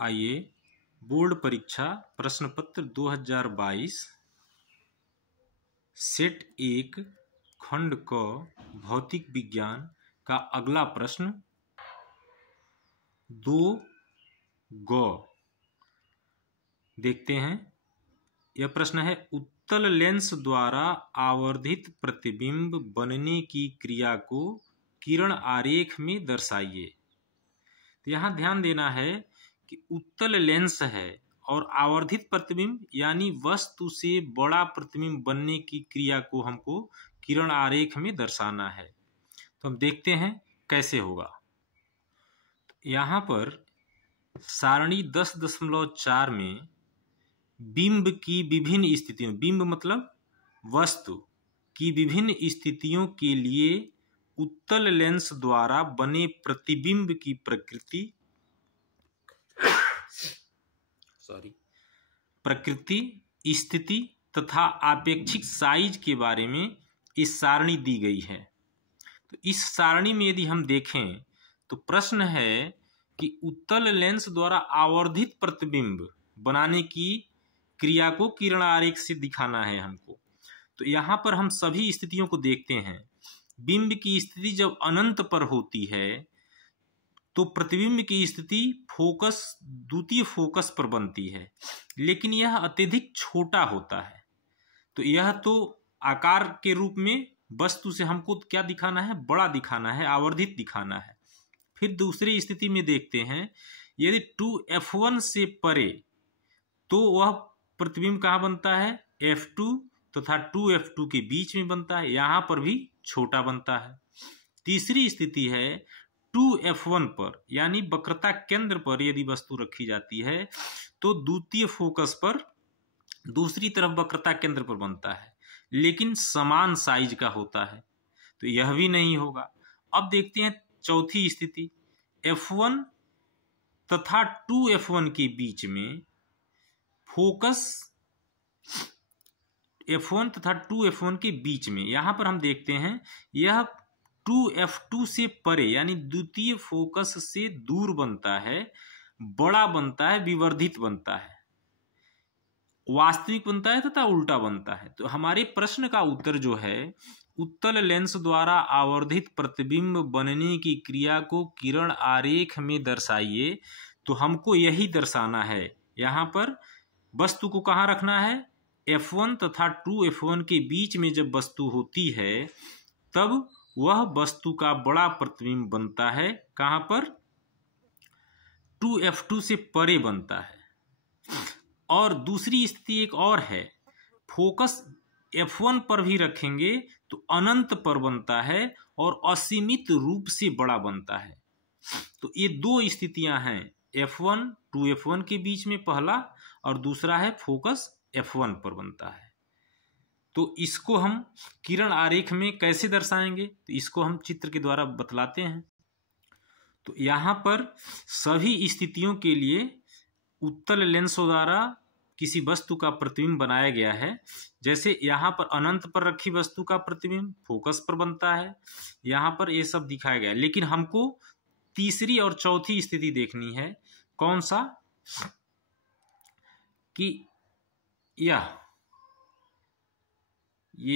आइए बोर्ड परीक्षा प्रश्न पत्र 2022 सेट 1 खंड क भौतिक विज्ञान का अगला प्रश्न 2 ग देखते हैं। यह प्रश्न है, उत्तल लेंस द्वारा आवर्धित प्रतिबिंब बनने की क्रिया को किरण आरेख में दर्शाइए। तो यहाँ ध्यान देना है कि उत्तल लेंस है और आवर्धित प्रतिबिंब यानी वस्तु से बड़ा प्रतिबिंब बनने की क्रिया को हमको किरण आरेख में दर्शाना है। तो हम देखते हैं कैसे होगा। यहाँ पर सारणी 10.4 में बिंब की विभिन्न स्थितियों, बिंब मतलब वस्तु की विभिन्न स्थितियों के लिए उत्तल लेंस द्वारा बने प्रतिबिंब की प्रकृति, स्थिति तथा आपेक्षिक साइज के बारे में इस सारणी दी गई है। तो इस सारणी में यदि हम देखें तो प्रश्न है कि उत्तल लेंस द्वारा आवर्धित प्रतिबिंब बनाने की क्रिया को किरण आरेख से दिखाना है हमको। तो यहाँ पर हम सभी स्थितियों को देखते हैं। बिंब की स्थिति जब अनंत पर होती है तो प्रतिबिंब की स्थिति फोकस, द्वितीय फोकस पर बनती है, लेकिन यह अत्यधिक छोटा होता है। तो यह तो आकार के रूप में वस्तु से हमको क्या दिखाना है, बड़ा दिखाना है, आवर्धित दिखाना है। फिर दूसरी स्थिति में देखते हैं, यदि 2f1 से परे तो वह प्रतिबिंब कहाँ बनता है, f2 तथा 2f2 के बीच में बनता है, यहाँ पर भी छोटा बनता है। तीसरी स्थिति है 2f1 पर यानी वक्रता केंद्र पर यदि वस्तु रखी जाती है तो द्वितीय फोकस पर दूसरी तरफ वक्रता केंद्र पर बनता है, लेकिन समान साइज का होता है। तो यह भी नहीं होगा। अब देखते हैं चौथी स्थिति, f1 तथा 2f1 के बीच में फोकस, f1 तथा 2f1 के बीच में, यहां पर हम देखते हैं यह 2f2 से परे यानी द्वितीय फोकस से दूर बनता है, बड़ा बनता है, विवर्धित बनता है, वास्तविक बनता है तथा उल्टा बनता है। तो हमारे प्रश्न का उत्तर जो है, उत्तल लेंस द्वारा आवर्धित प्रतिबिंब बनने की क्रिया को किरण आरेख में दर्शाइए। तो हमको यही दर्शाना है। यहाँ पर वस्तु को कहाँ रखना है, f1 तथा 2f1 के बीच में जब वस्तु होती है तब वह वस्तु का बड़ा प्रतिबिंब बनता है। कहाँ पर, 2f2 से परे बनता है। और दूसरी स्थिति एक और है, फोकस f1 पर भी रखेंगे तो अनंत पर बनता है और असीमित रूप से बड़ा बनता है। तो ये दो स्थितियां हैं, f1 2f1 के बीच में पहला, और दूसरा है फोकस f1 पर बनता है। तो इसको हम किरण आरेख में कैसे दर्शाएंगे, तो इसको हम चित्र के द्वारा बतलाते हैं। तो यहाँ पर सभी स्थितियों के लिए उत्तल लेंसों द्वारा किसी वस्तु का प्रतिबिंब बनाया गया है। जैसे यहाँ पर अनंत पर रखी वस्तु का प्रतिबिंब फोकस पर बनता है, यहाँ पर ये सब दिखाया गया है। लेकिन हमको तीसरी और चौथी स्थिति देखनी है। कौन सा, कि ये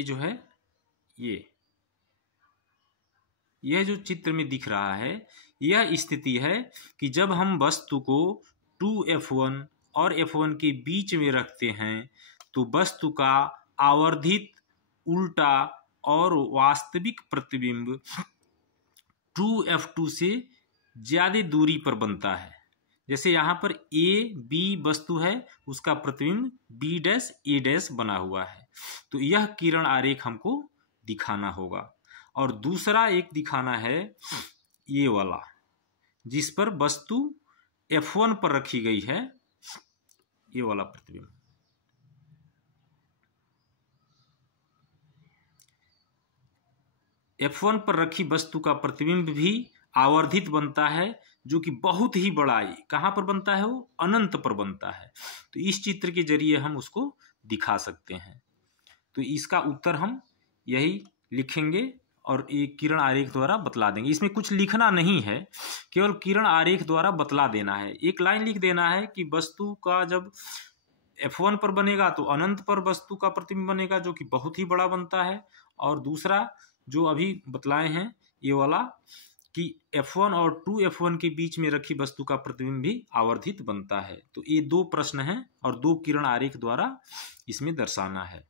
जो है, यह जो चित्र में दिख रहा है, यह स्थिति है कि जब हम वस्तु को 2f1 और f1 के बीच में रखते हैं तो वस्तु का आवर्धित, उल्टा और वास्तविक प्रतिबिंब 2f2 से ज्यादा दूरी पर बनता है। जैसे यहाँ पर a b वस्तु है, उसका प्रतिबिंब b डैश a डैश बना हुआ है। तो यह किरण आरेख हमको दिखाना होगा। और दूसरा एक दिखाना है ये वाला, जिस पर वस्तु f1 पर रखी गई है, ये वाला प्रतिबिंब। f1 पर रखी वस्तु का प्रतिबिंब भी आवर्धित बनता है, जो कि बहुत ही बड़ा है। कहाँ पर बनता है, वो अनंत पर बनता है। तो इस चित्र के जरिए हम उसको दिखा सकते हैं। तो इसका उत्तर हम यही लिखेंगे और एक किरण आरेख द्वारा बतला देंगे। इसमें कुछ लिखना नहीं है, केवल किरण आरेख द्वारा बतला देना है। एक लाइन लिख देना है कि वस्तु का जब F1 पर बनेगा तो अनंत पर वस्तु का प्रतिबिंब बनेगा, जो कि बहुत ही बड़ा बनता है। और दूसरा जो अभी बतलाए हैं ये वाला कि F1 और 2F1 के बीच में रखी वस्तु का प्रतिबिंब भी आवर्धित बनता है। तो ये दो प्रश्न हैं और दो किरण आरेख द्वारा इसमें दर्शाना है।